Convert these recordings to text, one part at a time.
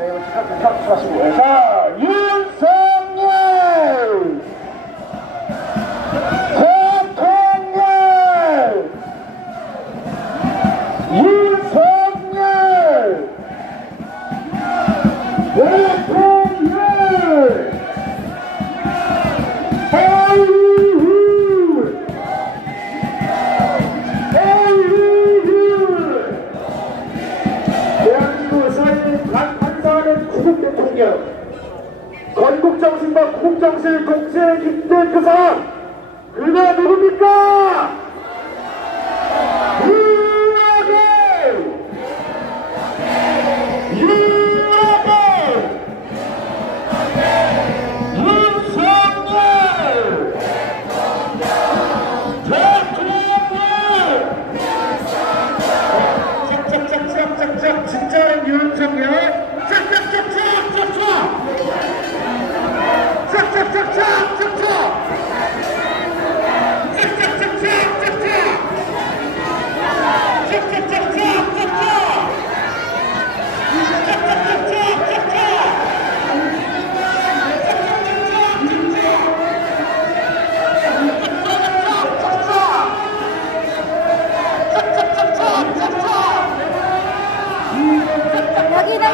자, 여러분 축하드립니다. 축하드립니다. 자, 윤석열! 대통령! 윤석열! 대통령! 뭐 마지막 공정실 공채 김대표사 그가 누굽니까?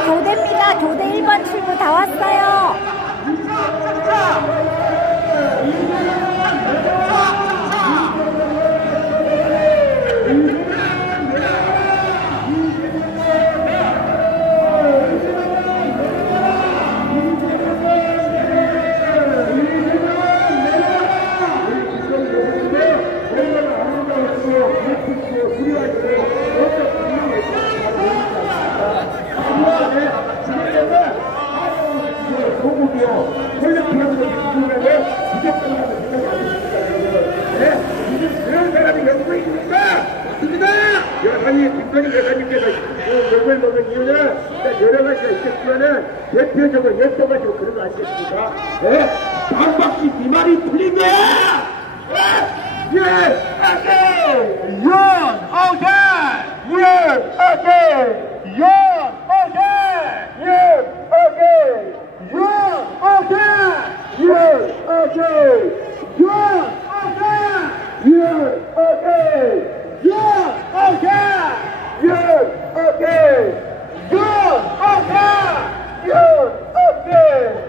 교대입니다. 교대 1번 출구 다 왔어요. 하고요. 네? 이제 그런 사람이 갖고 있습니까? 여사님, 간단히 대단히 깨닫고 몸을 먹는 이유는 여러 가지가 있겠지만은 대표적으로 예뻐가지고 그런 거 아시겠습니까? 네, 방박씨 이 말이 풀린 거야! 네? 예, 아게, 연, 아게, 예, 아게, 연, 아게, 예, 아게. again. Yeah, again. Yeah, again. Yeah, again. Yeah, again. Yeah, again.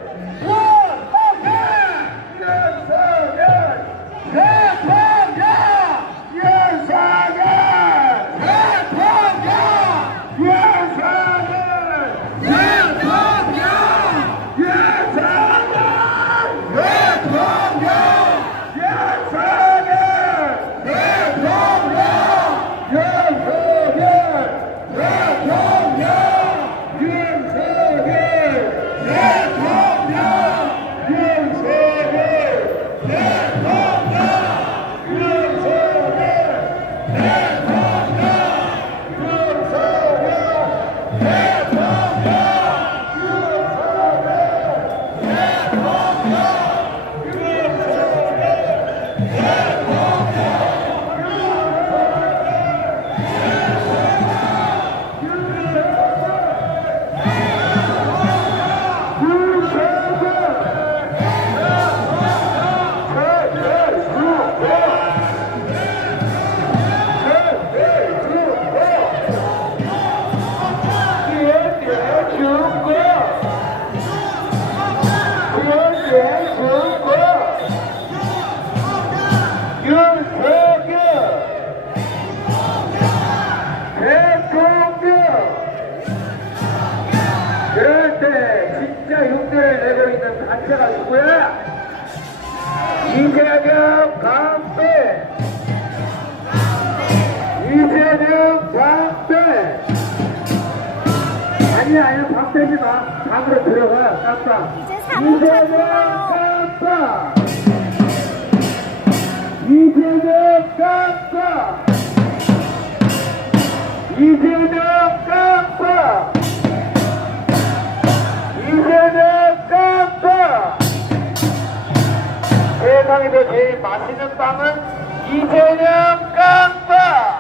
단체가 누구야? 이재명 강배. 이재명 강배. 아니야 아니야 박대지 마. 방으로 들어가 깜빡. 이재명. 깜빡 이재명 깜빡 이재명 깜빡 이재명 깜빡 세상에서 제일 맛있는 빵은 이재명 깜빡